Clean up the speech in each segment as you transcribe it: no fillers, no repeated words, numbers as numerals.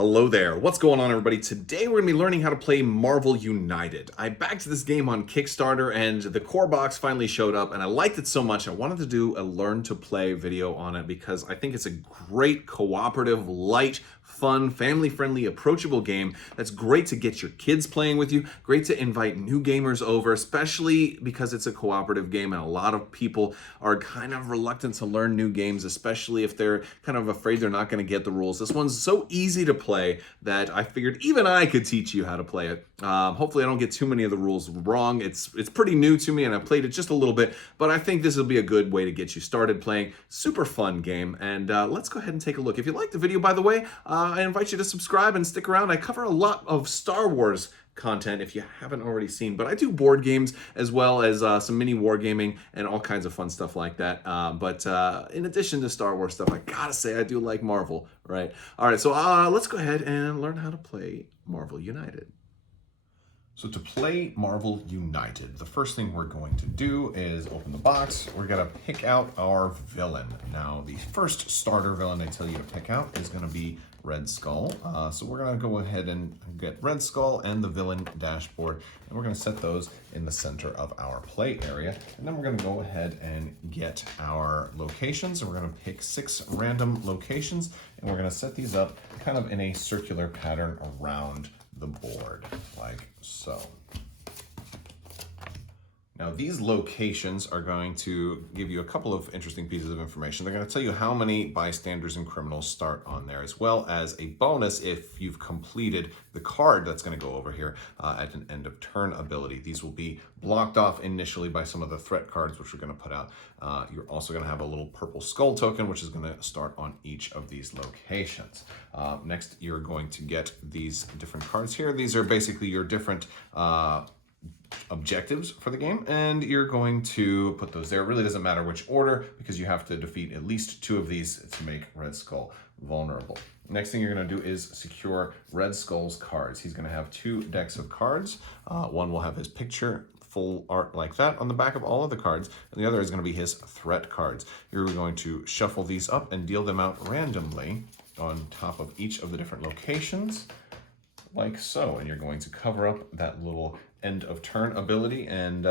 Hello there. What's going on, everybody? Today we're going to be learning how to play Marvel United. I backed this game on Kickstarter and the core box finally showed up and I liked it so much I wanted to do a learn to play video on it because I think it's a great cooperative, light, fun, family-friendly, approachable game that's great to get your kids playing with you, great to invite new gamers over, especially because it's a cooperative game and a lot of people are kind of reluctant to learn new games, especially if they're kind of afraid they're not going to get the rules. This one's so easy to play that I figured even I could teach you how to play it. Hopefully I don't get too many of the rules wrong. It's pretty new to me and I played it just a little bit, but I think this will be a good way to get you started playing. Super fun game, and let's go ahead and take a look. If you liked the video, by the way, I invite you to subscribe and stick around. I cover a lot of Star Wars content if you haven't already seen, but I do board games as well as some mini wargaming and all kinds of fun stuff like that. But in addition to Star Wars stuff, I gotta say I do like Marvel, right? All right, so let's go ahead and learn how to play Marvel United. So to play Marvel United, the first thing we're going to do is open the box. We're gonna pick out our villain. Now, the first starter villain they tell you to pick out is gonna be Red Skull. So we're gonna go ahead and get Red Skull and the villain dashboard, and we're gonna set those in the center of our play area. And then we're gonna go ahead and get our locations, and we're gonna pick 6 random locations, and we're gonna set these up kind of in a circular pattern around the board, like so. Now, these locations are going to give you a couple of interesting pieces of information. They're going to tell you how many bystanders and criminals start on there, as well as a bonus if you've completed the card that's going to go over here at an end of turn ability. These will be blocked off initially by some of the threat cards, which we're going to put out. You're also going to have a little purple skull token, which is going to start on each of these locations. Next, you're going to get these different cards here. These are basically your different objectives for the game, and you're going to put those there. It really doesn't matter which order because you have to defeat at least 2 of these to make Red Skull vulnerable. Next thing you're going to do is secure Red Skull's cards. He's going to have 2 decks of cards. One will have his picture, full art like that on the back of all of the cards, and the other is going to be his threat cards. You're going to shuffle these up and deal them out randomly on top of each of the different locations, like so, and you're going to cover up that little end of turn ability, and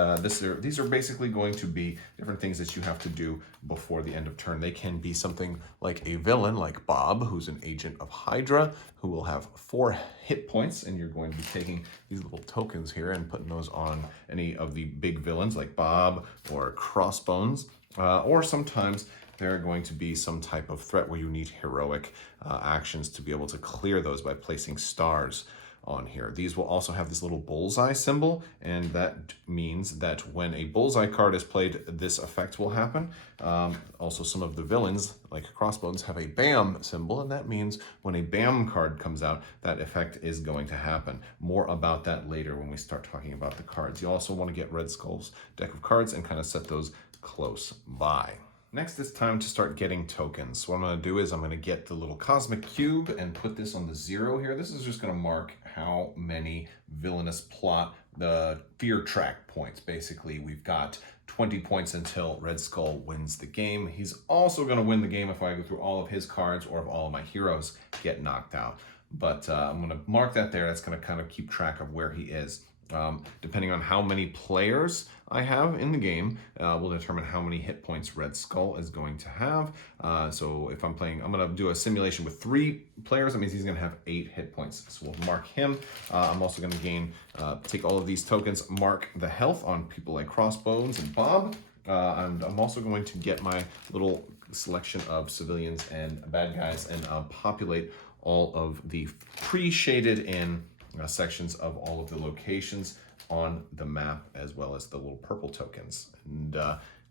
these are basically going to be different things that you have to do before the end of turn. They can be something like a villain like Bob, who's an agent of Hydra, who will have 4 hit points, and you're going to be taking these little tokens here and putting those on any of the big villains like Bob or Crossbones, or sometimes there are going to be some type of threat where you need heroic actions to be able to clear those by placing stars on here. These will also have this little bullseye symbol, and that means that when a bullseye card is played, this effect will happen. Also, some of the villains, like Crossbones, have a BAM symbol, and that means when a BAM card comes out, that effect is going to happen. More about that later when we start talking about the cards. You also want to get Red Skull's deck of cards and kind of set those close by. Next, it's time to start getting tokens. So what I'm going to do is I'm going to get the little cosmic cube and put this on the 0 here. This is just going to mark how many villainous plot, the fear track points. Basically, we've got 20 points until Red Skull wins the game. He's also going to win the game if I go through all of his cards or if all of my heroes get knocked out. But I'm going to mark that there. That's going to kind of keep track of where he is. Depending on how many players I have in the game, will determine how many hit points Red Skull is going to have. So if I'm playing, I'm going to do a simulation with 3 players. That means he's going to have 8 hit points. So we'll mark him. I'm also going to take all of these tokens, mark the health on people like Crossbones and Bob. And I'm also going to get my little selection of civilians and bad guys and populate all of the pre-shaded in sections of all of the locations on the map, as well as the little purple tokens. And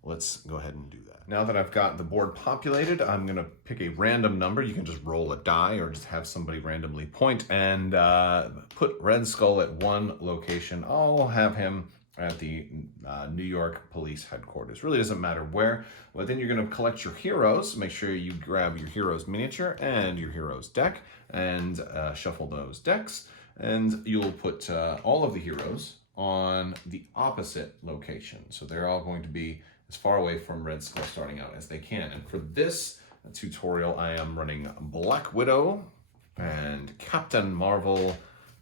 let's go ahead and do that. Now that I've got the board populated, I'm going to pick a random number. You can just roll a die or just have somebody randomly point and put Red Skull at 1 location. I'll have him at the New York Police Headquarters. Really doesn't matter where. But then you're going to collect your heroes. Make sure you grab your hero's miniature and your hero's deck and shuffle those decks. And you'll put all of the heroes on the opposite location. So they're all going to be as far away from Red Skull starting out as they can. And for this tutorial, I am running Black Widow, and Captain Marvel,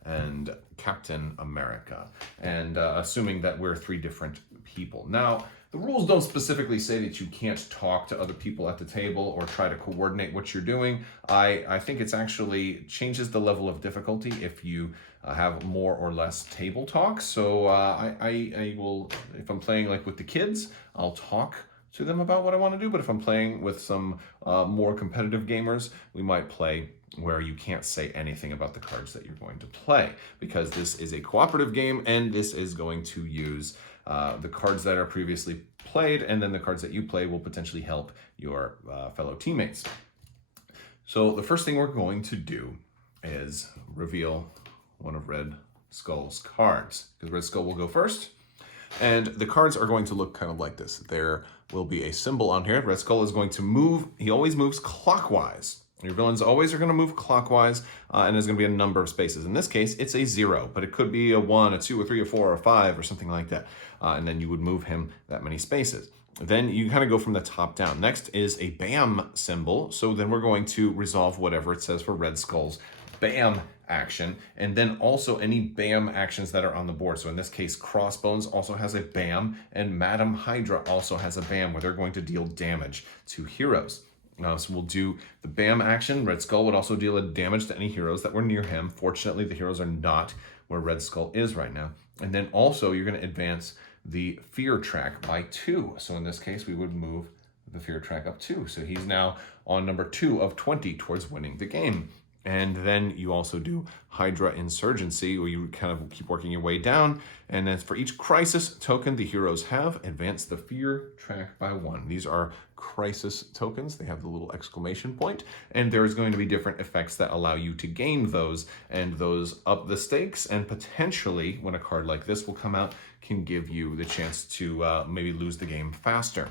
and Captain America, and assuming that we're three different people. Now, the rules don't specifically say that you can't talk to other people at the table or try to coordinate what you're doing. I think it's actually changes the level of difficulty if you have more or less table talk. So I will, if I'm playing like with the kids, I'll talk to them about what I want to do. But if I'm playing with some more competitive gamers, we might play where you can't say anything about the cards that you're going to play, because this is a cooperative game and this is going to use the cards that are previously played, and then the cards that you play will potentially help your fellow teammates. So the first thing we're going to do is reveal one of Red Skull's cards, because Red Skull will go first. And the cards are going to look kind of like this. There will be a symbol on here. Red Skull is going to move. He always moves clockwise. Your villains always are going to move clockwise, and there's going to be a number of spaces. In this case, it's a 0, but it could be a 1, a 2, a 3, a 4, or a 5, or something like that. And then you would move him that many spaces. Then you kind of go from the top down. Next is a BAM symbol. So then we're going to resolve whatever it says for Red Skull's BAM action, and then also any BAM actions that are on the board. So in this case, Crossbones also has a BAM, and Madam Hydra also has a BAM, where they're going to deal damage to heroes. So we'll do the BAM action. Red Skull would also deal a damage to any heroes that were near him. Fortunately, the heroes are not where Red Skull is right now. And then also you're going to advance the fear track by 2. So in this case, we would move the fear track up 2. So he's now on number 2 of 20 towards winning the game. And then you also do Hydra Insurgency, where you kind of keep working your way down. And then for each crisis token the heroes have, advance the fear track by 1. These are crisis tokens. They have the little exclamation point. And there's going to be different effects that allow you to gain those, and those up the stakes. And potentially, when a card like this will come out, can give you the chance to maybe lose the game faster.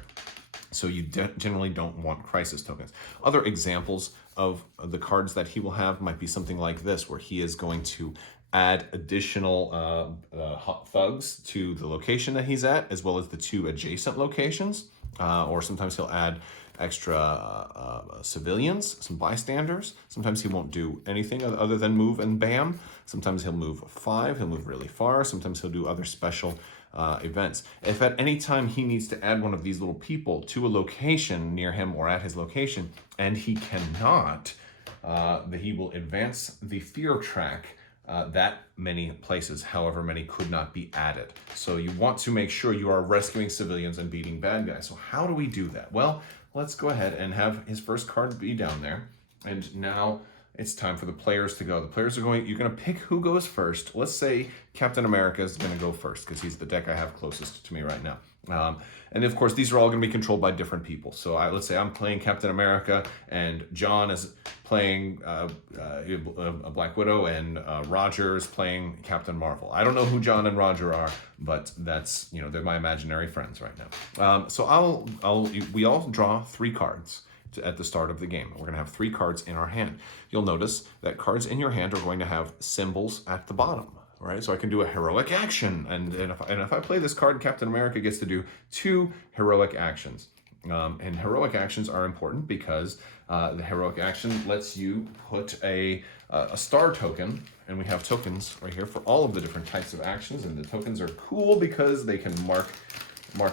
So you generally don't want crisis tokens. Other examples of the cards that he will have might be something like this, where he is going to add additional hot thugs to the location that he's at, as well as the 2 adjacent locations. Or sometimes he'll add extra civilians, some bystanders. Sometimes he won't do anything other than move and BAM. Sometimes he'll move 5, he'll move really far. Sometimes he'll do other special events. If at any time he needs to add one of these little people to a location near him or at his location, and he cannot, he will advance the fear track that many places, however many could not be added. So you want to make sure you are rescuing civilians and beating bad guys. So how do we do that? Well, let's go ahead and have his first card be down there. And now it's time for the players to go. The players are going, you're going to pick who goes first. Let's say Captain America is going to go first, because he's the deck I have closest to me right now. And of course, these are all going to be controlled by different people. So let's say I'm playing Captain America, and John is playing a Black Widow, and Roger is playing Captain Marvel. I don't know who John and Roger are, but that's, they're my imaginary friends right now. So we all draw 3 cards at the start of the game. We're going to have 3 cards in our hand. You'll notice that cards in your hand are going to have symbols at the bottom, right? So I can do a heroic action, and if I play this card, Captain America gets to do 2 heroic actions. And heroic actions are important because the heroic action lets you put a star token, and we have tokens right here for all of the different types of actions, and the tokens are cool because they can mark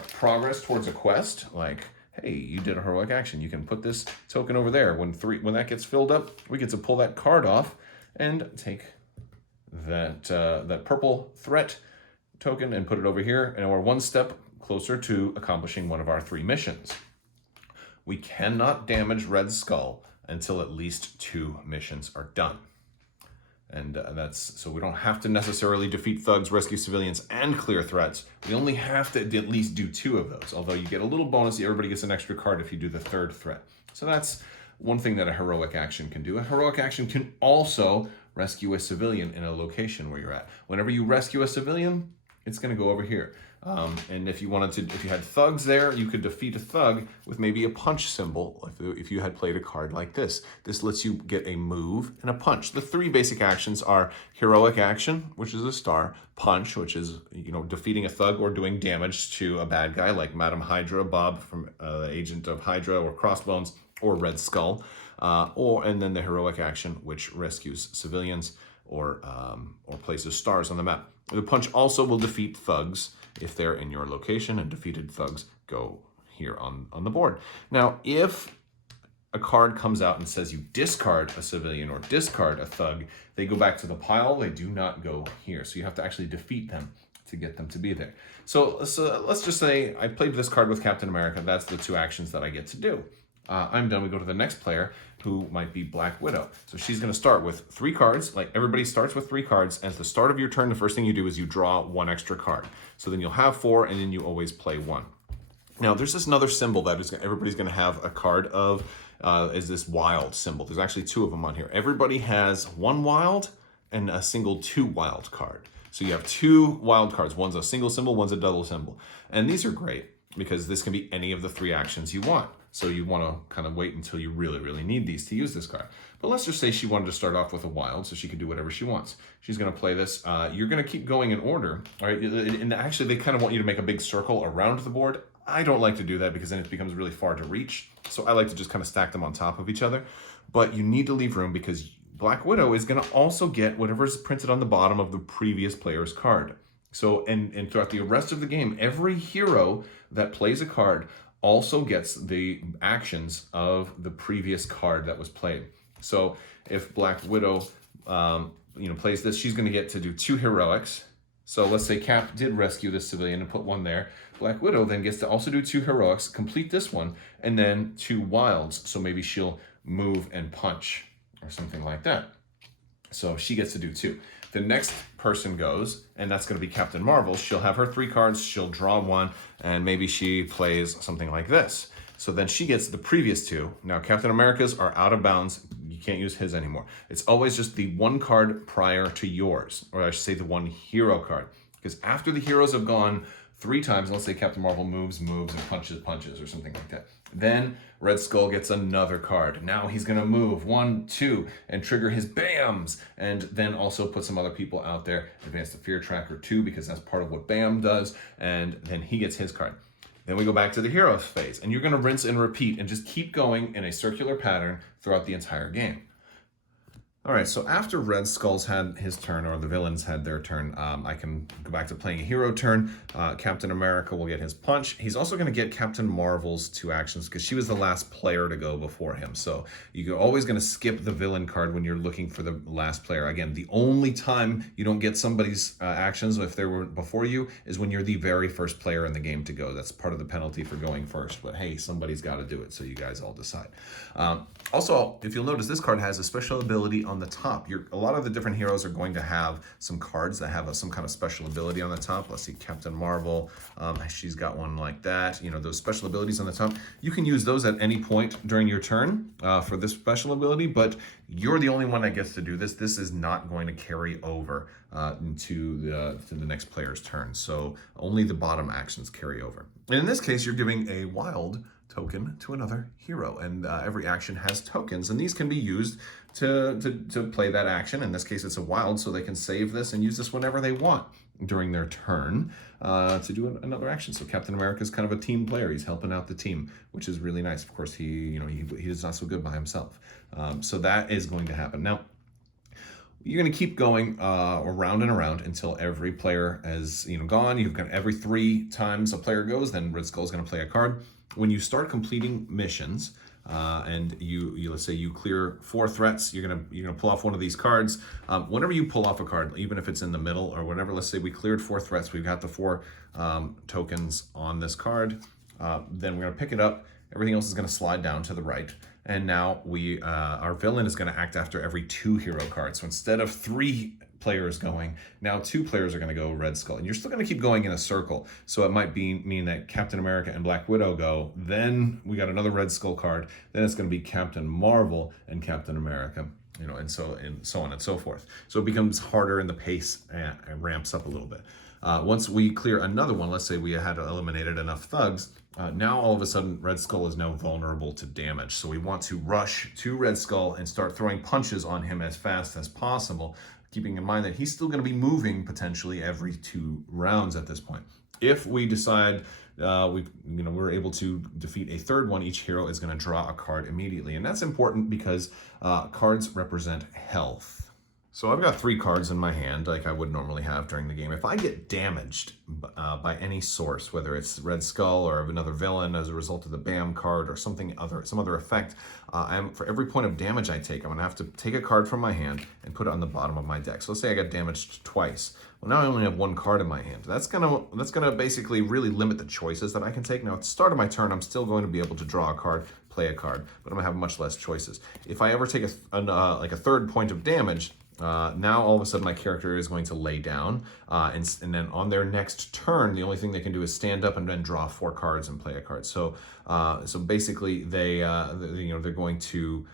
progress towards a quest, like, hey, you did a heroic action. You can put this token over there. When that gets filled up, we get to pull that card off and take that purple threat token and put it over here, and we're 1 step closer to accomplishing one of our 3 missions. We cannot damage Red Skull until at least 2 missions are done. And that's so we don't have to necessarily defeat thugs, rescue civilians, and clear threats. We only have to at least do 2 of those, although you get a little bonus. Everybody gets an extra card if you do the 3rd threat. So that's one thing that a heroic action can do. A heroic action can also rescue a civilian in a location where you're at. Whenever you rescue a civilian, it's going to go over here. And if you had thugs there, you could defeat a thug with maybe a punch symbol. If you had played a card like this, this lets you get a move and a punch. The 3 basic actions are heroic action, which is a star; punch, which is defeating a thug or doing damage to a bad guy like Madam Hydra, Bob from the Agent of Hydra, or Crossbones, or Red Skull. and then the heroic action, which rescues civilians or places stars on the map. The punch also will defeat thugs if they're in your location, and defeated thugs go here on the board. Now, if a card comes out and says you discard a civilian or discard a thug, they go back to the pile. They do not go here. So you have to actually defeat them to get them to be there. So let's just say I played this card with Captain America. That's the 2 actions that I get to do. I'm done. We go to the next player, who might be Black Widow. So she's going to start with 3 cards. Like everybody starts with 3 cards. At the start of your turn, the first thing you do is you draw 1 extra card. So then you'll have 4, and then you always play 1. Now, there's this another symbol that everybody's going to have a card of, is this wild symbol. There's actually 2 of them on here. Everybody has 1 wild and a single 2 wild card. So you have 2 wild cards. One's a single symbol, one's a double symbol. And these are great because this can be any of the 3 actions you want. So you want to kind of wait until you really, really need these to use this card. But let's just say she wanted to start off with a wild, so she could do whatever she wants. She's going to play this. You're going to keep going in order. All right? And actually, they kind of want you to make a big circle around the board. I don't like to do that because then it becomes really far to reach. So I like to just kind of stack them on top of each other. But you need to leave room because Black Widow is going to also get whatever's printed on the bottom of the previous player's card. So, and throughout the rest of the game, every hero that plays a card also gets the actions of the previous card that was played. So if Black Widow plays this, she's going to get to do 2 heroics. So let's say Cap did rescue this civilian and put 1 there. Black Widow then gets to also do 2 heroics, complete this one, and then 2 wilds. So maybe she'll move and punch or something like that. So she gets to do 2. The next person goes, and that's going to be Captain Marvel. She'll have her 3 cards, she'll draw 1, and maybe she plays something like this. So then she gets the previous 2. Now, Captain America's are out of bounds. You can't use his anymore. It's always just the 1 card prior to yours, or I should say the 1 hero card. Because after the heroes have gone 3 times, let's say Captain Marvel moves, and punches, or something like that. Then Red Skull gets another card. Now he's going to move 1, 2, and trigger his BAMs, and then also put some other people out there. Advance the Fear Tracker 2, because that's part of what BAM does, and then he gets his card. Then we go back to the heroes phase, and you're going to rinse and repeat and just keep going in a circular pattern throughout the entire game. All right, so after Red Skull's had his turn, or the villains had their turn, I can go back to playing a hero turn. Captain America will get his punch. He's also going to get Captain Marvel's 2 actions because she was the last player to go before him. So you're always going to skip the villain card when you're looking for the last player. Again, the only time you don't get somebody's actions if they were before you is when you're the very first player in the game to go. That's part of the penalty for going first. But hey, somebody's got to do it, so you guys all decide. Also, if you'll notice, this card has a special ability on the top. A lot of the different heroes are going to have some cards that have some kind of special ability on the top. Let's see, Captain Marvel, she's got one like that. Those special abilities on the top. You can use those at any point during your turn for this special ability, but you're the only one that gets to do this. This is not going to carry over to the next player's turn. So only the bottom actions carry over. And in this case, you're giving a wild token to another hero, and every action has tokens, and these can be used to play that action. In this case, it's a wild, so they can save this and use this whenever they want during their turn to do another action. So Captain America is kind of a team player. He's helping out the team, which is really nice. Of course, he is not so good by himself. So that is going to happen. Now, you're going to keep going around and around until every player has gone. You've got every 3 times a player goes, then Red Skull is going to play a card. When you start completing missions, and let's say you clear 4 threats, you're gonna pull off one of these cards. Whenever you pull off a card, even if it's in the middle or whatever, let's say we cleared 4 threats, we've got the 4 tokens on this card. Then we're gonna pick it up. Everything else is gonna slide down to the right. And now our villain is gonna act after every 2 hero cards. So instead of 3 players going, now 2 players are going to go Red Skull, and you're still going to keep going in a circle. So it might mean that Captain America and Black Widow go, then we got another Red Skull card, then it's going to be Captain Marvel and Captain America, and so on and so forth. So it becomes harder, and the pace ramps up a little bit. Once we clear another one, let's say we had eliminated enough thugs, now all of a sudden Red Skull is now vulnerable to damage. So we want to rush to Red Skull and start throwing punches on him as fast as possible, keeping in mind that he's still going to be moving potentially every 2 rounds at this point. If we decide we're able to defeat a third one. Each hero is going to draw a card immediately, and that's important because cards represent health. So I've got 3 cards in my hand, like I would normally have during the game. If I get damaged by any source, whether it's Red Skull or another villain as a result of the BAM card or some other effect, for every point of damage I take, I'm going to have to take a card from my hand and put it on the bottom of my deck. So let's say I got damaged twice. Well, now I only have 1 card in my hand. That's gonna basically really limit the choices that I can take. Now at the start of my turn, I'm still going to be able to draw a card, play a card, but I'm gonna have much less choices. If I ever take like a 3rd point of damage, now all of a sudden my character is going to lay down, and then on their next turn, the only thing they can do is stand up and then draw 4 cards and play a card. So basically they're going to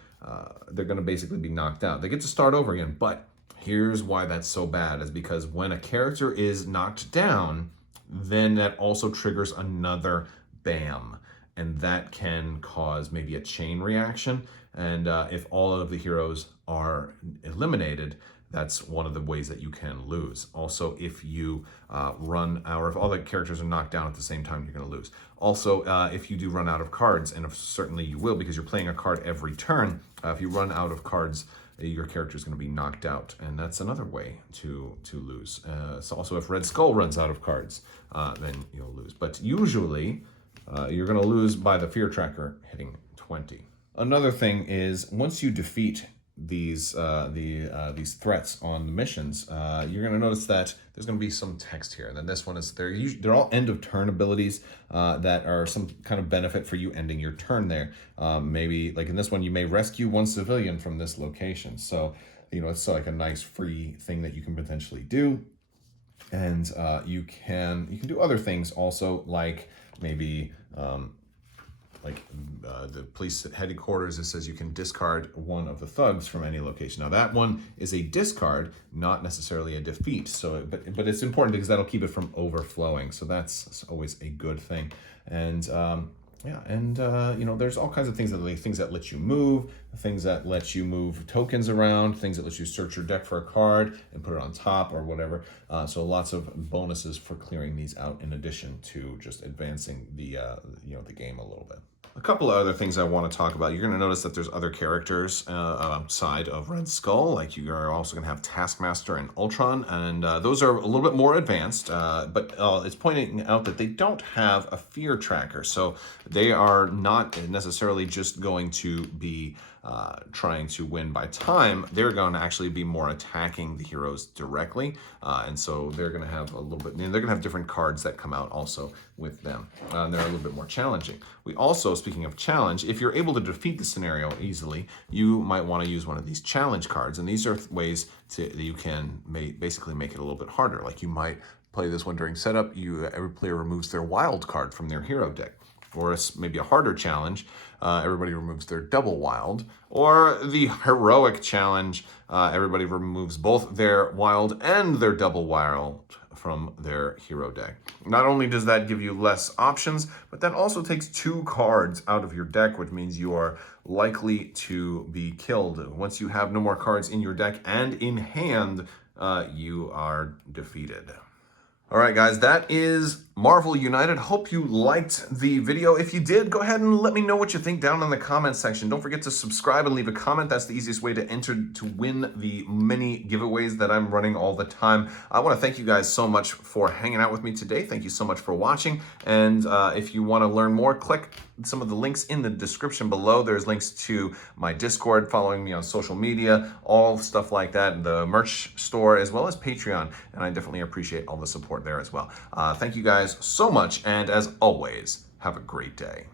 basically be knocked out. They get to start over again, but here's why that's so bad, is because when a character is knocked down, then that also triggers another BAM, and that can cause maybe a chain reaction. And if all of the heroes are eliminated, that's one of the ways that you can lose. Also, if you if all the characters are knocked down at the same time, you're going to lose. Also, if you do run out of cards, and certainly you will because you're playing a card every turn, if you run out of cards, your character is going to be knocked out, and that's another way to lose. So also, if Red Skull runs out of cards, then you'll lose. But usually, you're going to lose by the fear tracker hitting 20. Another thing is, once you defeat these threats on the missions, you're going to notice that there's going to be some text here. And then this one is, they're all end of turn abilities that are some kind of benefit for you ending your turn there. Maybe like in this one, you may rescue 1 civilian from this location. So, it's like a nice free thing that you can potentially do. And you can do other things also, like maybe the police headquarters, it says you can discard 1 of the thugs from any location. Now that one is a discard, not necessarily a defeat. So, but it's important because that'll keep it from overflowing. So that's always a good thing. And there's all kinds of things that let you move, things that let you move tokens around, things that let you search your deck for a card and put it on top or whatever. So lots of bonuses for clearing these out in addition to just advancing the game a little bit. A couple of other things I want to talk about. You're going to notice that there's other characters outside of Red Skull. Like you are also going to have Taskmaster and Ultron, and those are a little bit more advanced, but it's pointing out that they don't have a fear tracker. So they are not necessarily just going to be trying to win by time. They're going to actually be more attacking the heroes directly, and so they're going to have a little bit, they're going to have different cards that come out also with them. They're a little bit more challenging. We also, speaking of challenge, if you're able to defeat the scenario easily, you might want to use one of these challenge cards, and these are ways that you can basically make it a little bit harder. Like you might play this one during setup, every player removes their wild card from their hero deck. Or maybe a harder challenge, everybody removes their double wild. Or the heroic challenge, everybody removes both their wild and their double wild from their hero deck. Not only does that give you less options, but that also takes 2 cards out of your deck, which means you are likely to be killed. Once you have no more cards in your deck and in hand, you are defeated. All right, guys, that is Marvel United. Hope you liked the video. If you did, go ahead and let me know what you think down in the comments section. Don't forget to subscribe and leave a comment. That's the easiest way to enter to win the many giveaways that I'm running all the time. I want to thank you guys so much for hanging out with me today. Thank you so much for watching. And if you want to learn more, click some of the links in the description below. There's links to my Discord, following me on social media, all stuff like that, the merch store, as well as Patreon. And I definitely appreciate all the support there as well. Thank you guys so much, and as always, have a great day.